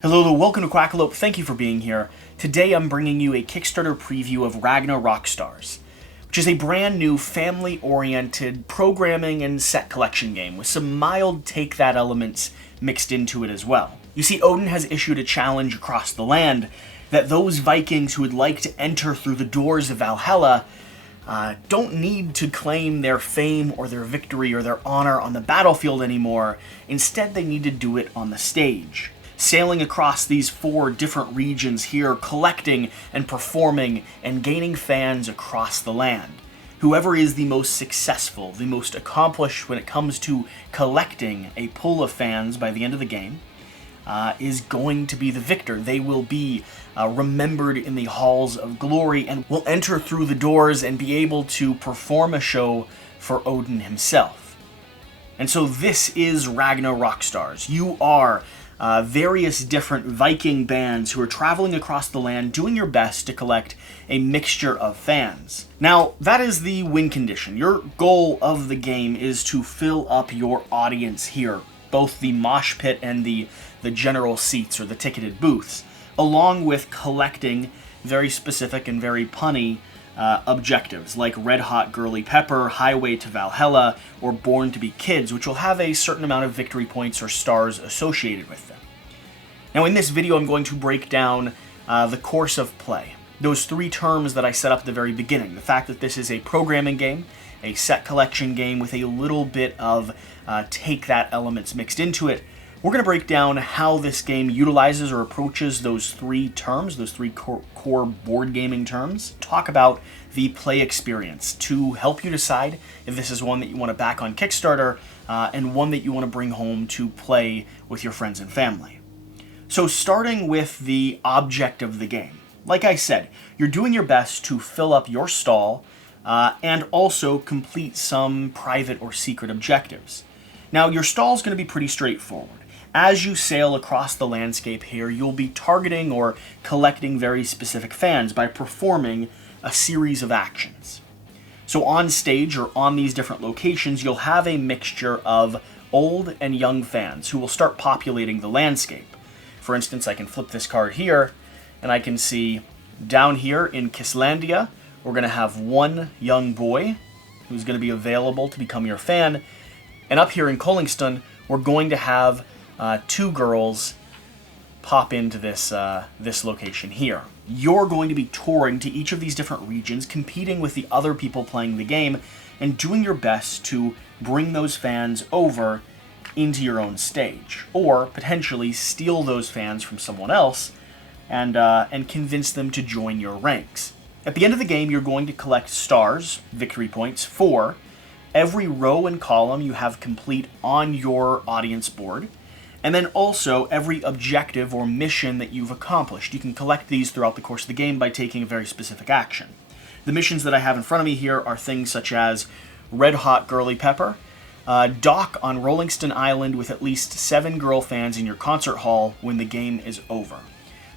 Hello, welcome to Quackalope, thank you for being here. Today I'm bringing you a Kickstarter preview of Ragnarok Stars, which is a brand new family-oriented programming and set collection game with some mild take-that elements mixed into it as well. You see, Odin has issued a challenge across the land that those Vikings who would like to enter through the doors of Valhalla don't need to claim their fame or their victory or their honor on the battlefield anymore. Instead, they need to do it on the stage. Sailing across these 4 different regions here, collecting and performing and gaining fans across the land. Whoever is the most successful, the most accomplished when it comes to collecting a pool of fans by the end of the game is going to be the victor. They will be remembered in the halls of glory and will enter through the doors and be able to perform a show for Odin himself. And so this is Ragnarok Stars. You are various different Viking bands who are traveling across the land doing your best to collect a mixture of fans. Now, that is the win condition. Your goal of the game is to fill up your audience here, both the mosh pit and the general seats or the ticketed booths, along with collecting very specific and very punny objectives like Red Hot Girly Pepper, Highway to Valhalla, or Born to be Kids, which will have a certain amount of victory points or stars associated with them. Now in this video I'm going to break down the course of play. Those 3 terms that I set up at the very beginning. The fact that this is a programming game, a set collection game with a little bit of take-that elements mixed into it. We're going to break down how this game utilizes or approaches those 3 terms, those 3 core board gaming terms. Talk about the play experience to help you decide if this is one that you want to back on Kickstarter and one that you want to bring home to play with your friends and family. So starting with the object of the game. Like I said, you're doing your best to fill up your stall and also complete some private or secret objectives. Now your stall is going to be pretty straightforward. As you sail across the landscape here, you'll be targeting or collecting very specific fans by performing a series of actions. So on stage or on these different locations, you'll have a mixture of old and young fans who will start populating the landscape. For instance, I can flip this card here, and I can see down here in Kislandia, we're going to have 1 young boy who's going to be available to become your fan. And up here in Kollingstone, we're going to have 2 girls pop into this location here. You're going to be touring to each of these different regions, competing with the other people playing the game, and doing your best to bring those fans over into your own stage, or potentially steal those fans from someone else and convince them to join your ranks. At the end of the game, you're going to collect stars, victory points, for every row and column you have complete on your audience board, and then also every objective or mission that you've accomplished. You can collect these throughout the course of the game by taking a very specific action. The missions that I have in front of me here are things such as Red Hot Girly Pepper, dock on Rollingston Island with at least 7 girl fans in your concert hall when the game is over.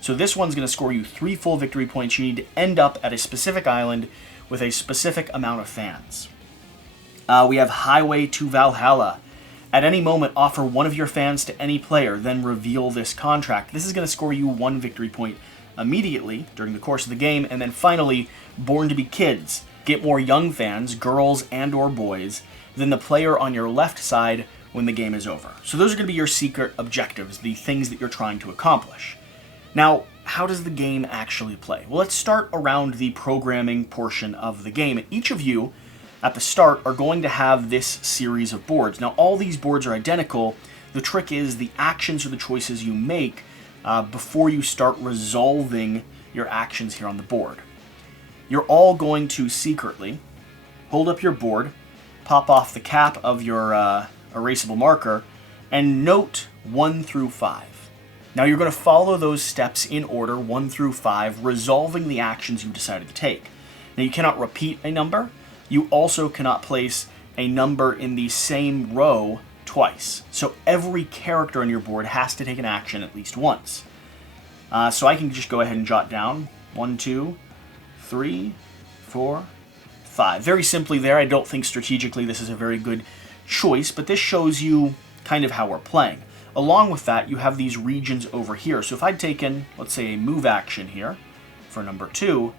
So this one's going to score you 3 full victory points. You need to end up at a specific island with a specific amount of fans. We have Highway to Valhalla. At any moment, offer one of your fans to any player, then reveal this contract. This is going to score you 1 victory point immediately during the course of the game. And then finally, Born to be Kids. Get more young fans, girls and or boys, than the player on your left side when the game is over. So those are going to be your secret objectives, the things that you're trying to accomplish. Now, how does the game actually play? Well, let's start around the programming portion of the game. Each of you at the start are going to have this series of boards. Now, all these boards are identical. The trick is the actions or the choices you make before you start resolving your actions here on the board. You're all going to secretly hold up your board, pop off the cap of your erasable marker, and note 1 through 5. Now, you're going to follow those steps in order, 1 through 5, resolving the actions you decided to take. Now, you cannot repeat a number. You also cannot place a number in the same row twice. So every character on your board has to take an action at least once. So I can just go ahead and jot down 1, 2, 3, 4, 5. Very simply there. I don't think strategically this is a very good choice, but this shows you kind of how we're playing. Along with that, you have these regions over here. So if I'd taken, let's say, a move action here for number 2,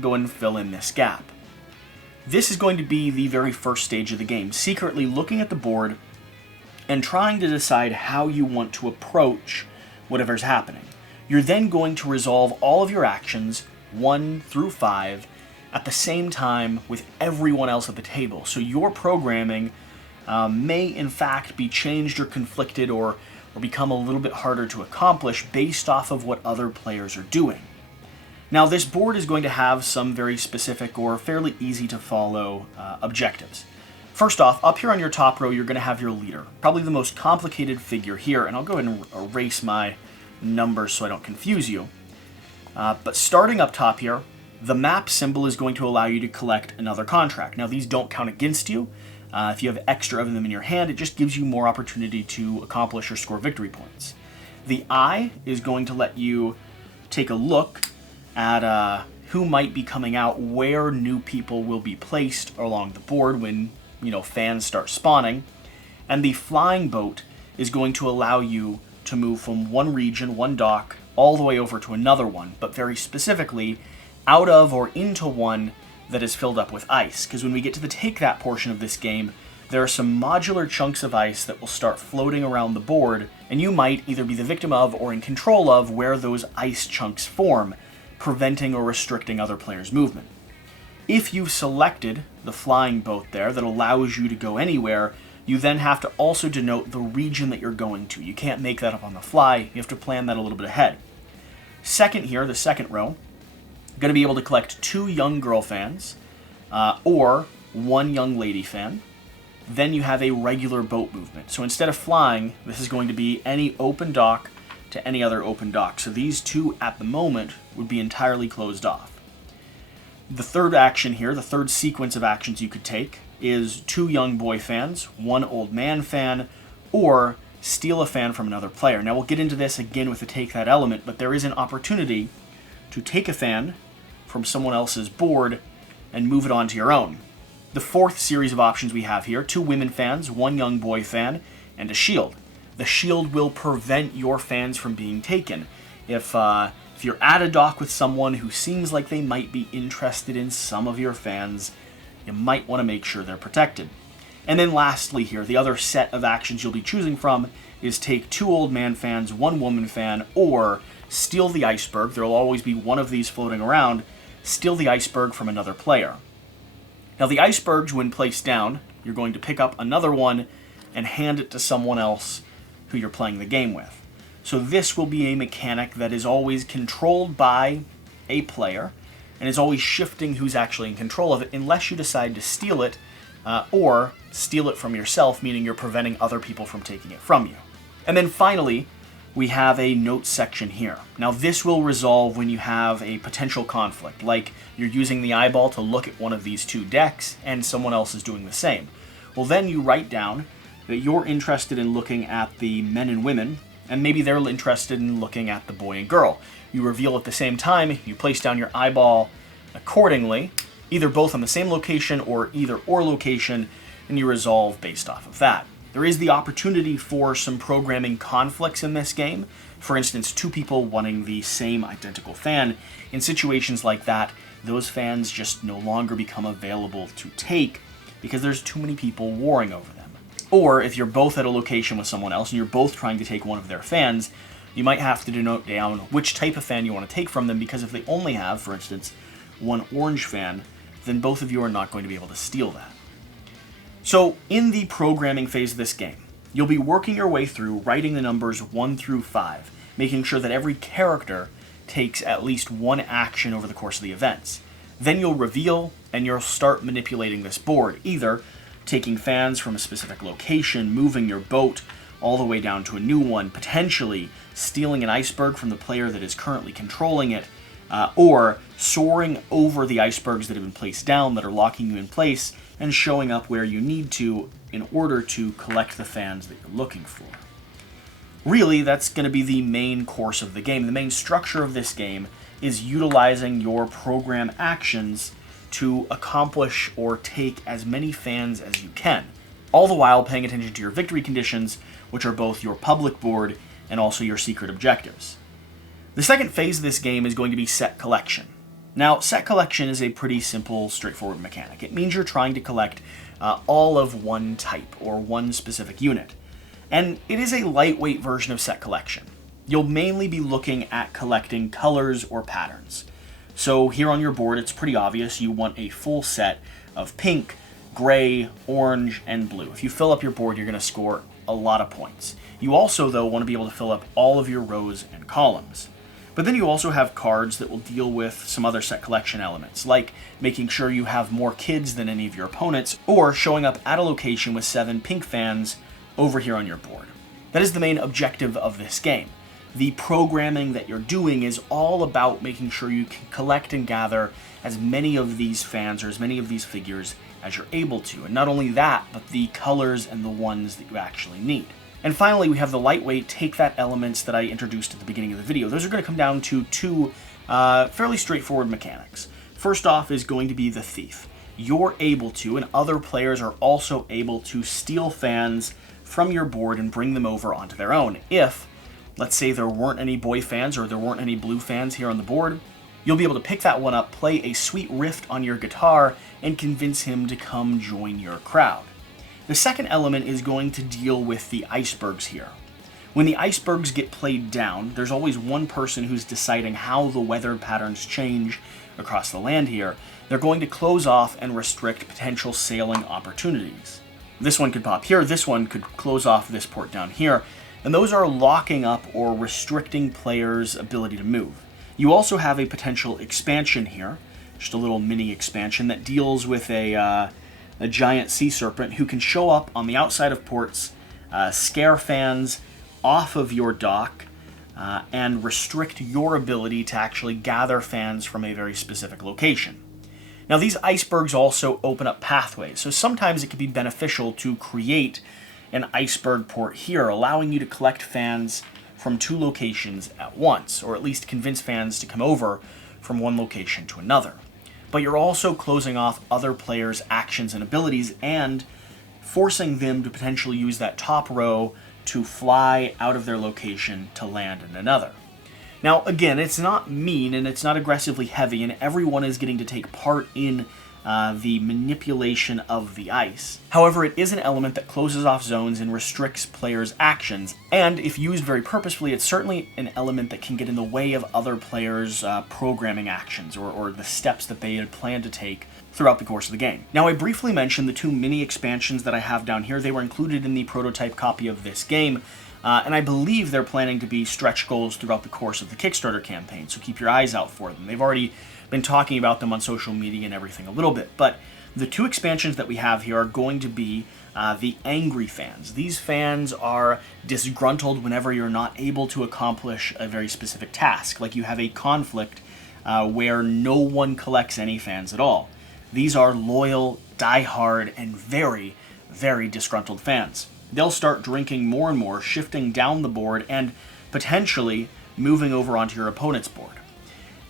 go and fill in this gap. This is going to be the very first stage of the game, secretly looking at the board and trying to decide how you want to approach whatever's happening. You're then going to resolve all of your actions, 1 through 5, at the same time with everyone else at the table. So your programming may in fact be changed or conflicted or become a little bit harder to accomplish based off of what other players are doing. Now this board is going to have some very specific or fairly easy to follow objectives. First off, up here on your top row you're going to have your leader, probably the most complicated figure here, and I'll go ahead and erase my numbers so I don't confuse you. But starting up top here, the map symbol is going to allow you to collect another contract. Now these don't count against you. If you have extra of them in your hand, it just gives you more opportunity to accomplish or score victory points. The eye is going to let you take a look at who might be coming out, where new people will be placed along the board when fans start spawning. And the flying boat is going to allow you to move from one region, one dock, all the way over to another one, but very specifically out of or into one that is filled up with ice, because when we get to the take that portion of this game, there are some modular chunks of ice that will start floating around the board, and you might either be the victim of or in control of where those ice chunks form, preventing or restricting other players' movement. If you've selected the flying boat there that allows you to go anywhere, you then have to also denote the region that you're going to. You can't make that up on the fly, you have to plan that a little bit ahead. Second here, the second row, going to be able to collect 2 young girl fans or 1 young lady fan. Then you have a regular boat movement. So instead of flying, this is going to be any open dock to any other open dock. So these 2 at the moment would be entirely closed off. The third action here, the third sequence of actions you could take, is 2 young boy fans, 1 old man fan, or steal a fan from another player. Now we'll get into this again with the take that element, but there is an opportunity to take a fan from someone else's board and move it onto your own. The fourth series of options we have here, 2 women fans, 1 young boy fan, and a shield. The shield will prevent your fans from being taken. If you're at a dock with someone who seems like they might be interested in some of your fans, you might want to make sure they're protected. And then lastly here, the other set of actions you'll be choosing from is take 2 old man fans, 1 woman fan, or steal the iceberg. There will always be one of these floating around. Steal the iceberg from another player. Now the icebergs, when placed down, you're going to pick up another one and hand it to someone else who you're playing the game with. So this will be a mechanic that is always controlled by a player and is always shifting who's actually in control of it unless you decide to steal it or steal it from yourself, meaning you're preventing other people from taking it from you. And then finally, we have a notes section here. Now this will resolve when you have a potential conflict, like you're using the eyeball to look at one of these 2 decks and someone else is doing the same. Well, then you write down that you're interested in looking at the men and women, and maybe they're interested in looking at the boy and girl. You reveal at the same time, you place down your eyeball accordingly, either both on the same location or either or location, and you resolve based off of that. There is the opportunity for some programming conflicts in this game. For instance, 2 people wanting the same identical fan. In situations like that, those fans just no longer become available to take because there's too many people warring over them. Or if you're both at a location with someone else and you're both trying to take one of their fans, you might have to denote down which type of fan you want to take from them, because if they only have, for instance, 1 orange fan, then both of you are not going to be able to steal that. So in the programming phase of this game, you'll be working your way through writing the numbers 1 through 5, making sure that every character takes at least 1 action over the course of the events. Then you'll reveal and you'll start manipulating this board, either taking fans from a specific location, moving your boat all the way down to a new one, potentially stealing an iceberg from the player that is currently controlling it, or soaring over the icebergs that have been placed down that are locking you in place and showing up where you need to in order to collect the fans that you're looking for. Really, that's going to be the main course of the game. The main structure of this game is utilizing your program actions to accomplish or take as many fans as you can, all the while paying attention to your victory conditions, which are both your public board and also your secret objectives. The second phase of this game is going to be set collection. Now, set collection is a pretty simple, straightforward mechanic. It means you're trying to collect all of one type or one specific unit. And it is a lightweight version of set collection. You'll mainly be looking at collecting colors or patterns. So here on your board, it's pretty obvious you want a full set of pink, gray, orange, and blue. If you fill up your board, you're going to score a lot of points. You also, though, want to be able to fill up all of your rows and columns. But then you also have cards that will deal with some other set collection elements, like making sure you have more kids than any of your opponents, or showing up at a location with 7 pink fans over here on your board. That is the main objective of this game. The programming that you're doing is all about making sure you can collect and gather as many of these fans or as many of these figures as you're able to. And not only that, but the colors and the ones that you actually need. And finally, we have the lightweight take that elements that I introduced at the beginning of the video. Those are going to come down to two fairly straightforward mechanics. First off is going to be the thief. You're able to, and other players are also able to, steal fans from your board and bring them over onto their own. If, let's say, there weren't any boy fans or there weren't any blue fans here on the board, you'll be able to pick that one up, play a sweet riff on your guitar, and convince him to come join your crowd. The second element is going to deal with the icebergs here. When the icebergs get played down, there's always one person who's deciding how the weather patterns change across the land here. They're going to close off and restrict potential sailing opportunities. This one could pop here, this one could close off this port down here, and those are locking up or restricting players' ability to move. You also have a potential expansion here, just a little mini expansion that deals with a giant sea serpent who can show up on the outside of ports, scare fans off of your dock, and restrict your ability to actually gather fans from a very specific location. Now, these icebergs also open up pathways, so sometimes it can be beneficial to create an iceberg port here, allowing you to collect fans from 2 locations at once, or at least convince fans to come over from one location to another. But you're also closing off other players' actions and abilities and forcing them to potentially use that top row to fly out of their location to land in another. Now, again, it's not mean and it's not aggressively heavy, and everyone is getting to take part in the manipulation of the ice. However, it is an element that closes off zones and restricts players' actions, and if used very purposefully, it's certainly an element that can get in the way of other players' programming actions or the steps that they had planned to take throughout the course of the game. Now, I briefly mentioned the 2 mini expansions that I have down here. They were included in the prototype copy of this game, and I believe they're planning to be stretch goals throughout the course of the Kickstarter campaign, so keep your eyes out for them. They've already been talking about them on social media and everything a little bit, but the 2 expansions that we have here are going to be the angry fans. These fans are disgruntled whenever you're not able to accomplish a very specific task, like you have a conflict where no one collects any fans at all. These are loyal, die-hard, and very, very disgruntled fans. They'll start drinking more and more, shifting down the board, and potentially moving over onto your opponent's board.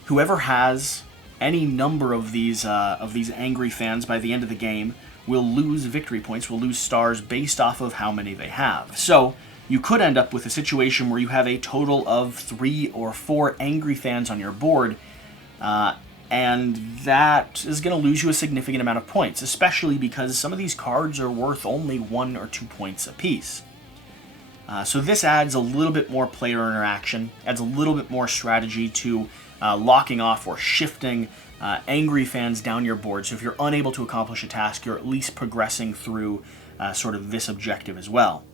Whoever has any number of these angry fans by the end of the game will lose victory points, will lose stars based off of how many they have. So you could end up with a situation where you have a total of 3 or 4 angry fans on your board, and that is going to lose you a significant amount of points, especially because some of these cards are worth only 1 or 2 points apiece. So this adds a little bit more player interaction, adds a little bit more strategy to locking off or shifting angry fans down your board. So if you're unable to accomplish a task, you're at least progressing through sort of this objective as well.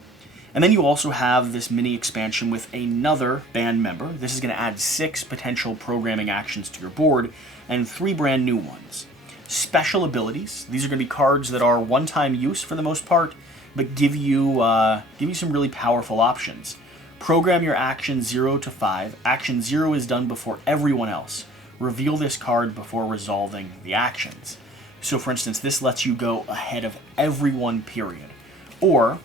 And then you also have this mini expansion with another band member. This is going to add 6 potential programming actions to your board and 3 brand new ones. Special abilities. These are going to be cards that are one-time use for the most part, but give you some really powerful options. Program your action 0 to 5. Action 0 is done before everyone else. Reveal this card before resolving the actions. So for instance, this lets you go ahead of everyone, period. Or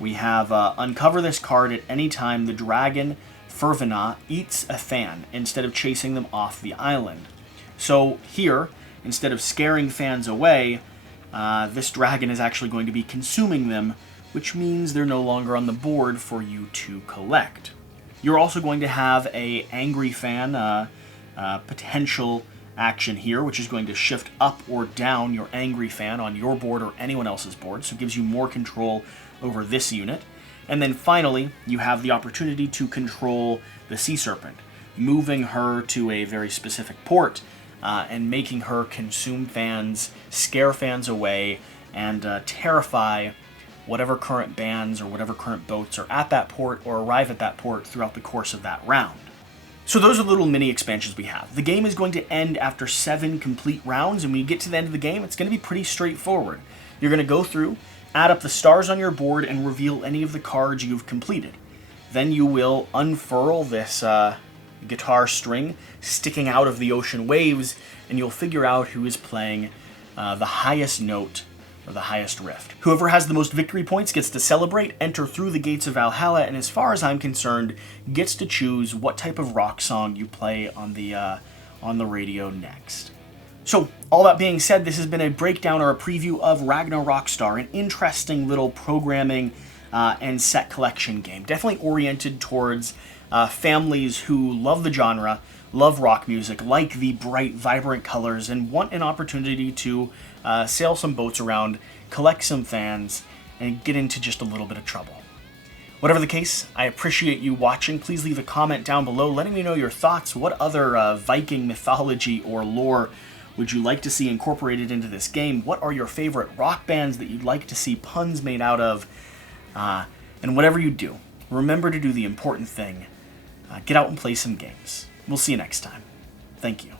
we have uncover this card at any time the dragon Fervina eats a fan instead of chasing them off the island. So here, instead of scaring fans away, this dragon is actually going to be consuming them which means they're no longer on the board for you to collect. You're also going to have a angry fan potential action here, which is going to shift up or down your angry fan on your board or anyone else's board, so it gives you more control over this unit. And then finally, you have the opportunity to control the Sea Serpent, moving her to a very specific port and making her consume fans, scare fans away, and terrify whatever current bands or whatever current boats are at that port or arrive at that port throughout the course of that round. So those are the little mini expansions we have. The game is going to end after 7 complete rounds, and when you get to the end of the game, it's going to be pretty straightforward. You're going to go through, add up the stars on your board, and reveal any of the cards you've completed. Then you will unfurl this guitar string sticking out of the ocean waves, and you'll figure out who is playing the highest note or the highest rift. Whoever has the most victory points gets to celebrate, enter through the gates of Valhalla, and as far as I'm concerned, gets to choose what type of rock song you play on the radio next. So, all that being said, this has been a breakdown or a preview of RagnaRok Star, an interesting little programming and set collection game. Definitely oriented towards families who love the genre, love rock music, like the bright, vibrant colors, and want an opportunity to sail some boats around, collect some fans, and get into just a little bit of trouble. Whatever the case, I appreciate you watching. Please leave a comment down below letting me know your thoughts. What other Viking mythology or lore would you like to see incorporated into this game? What are your favorite rock bands that you'd like to see puns made out of? And whatever you do, remember to do the important thing. Get out and play some games. We'll see you next time. Thank you.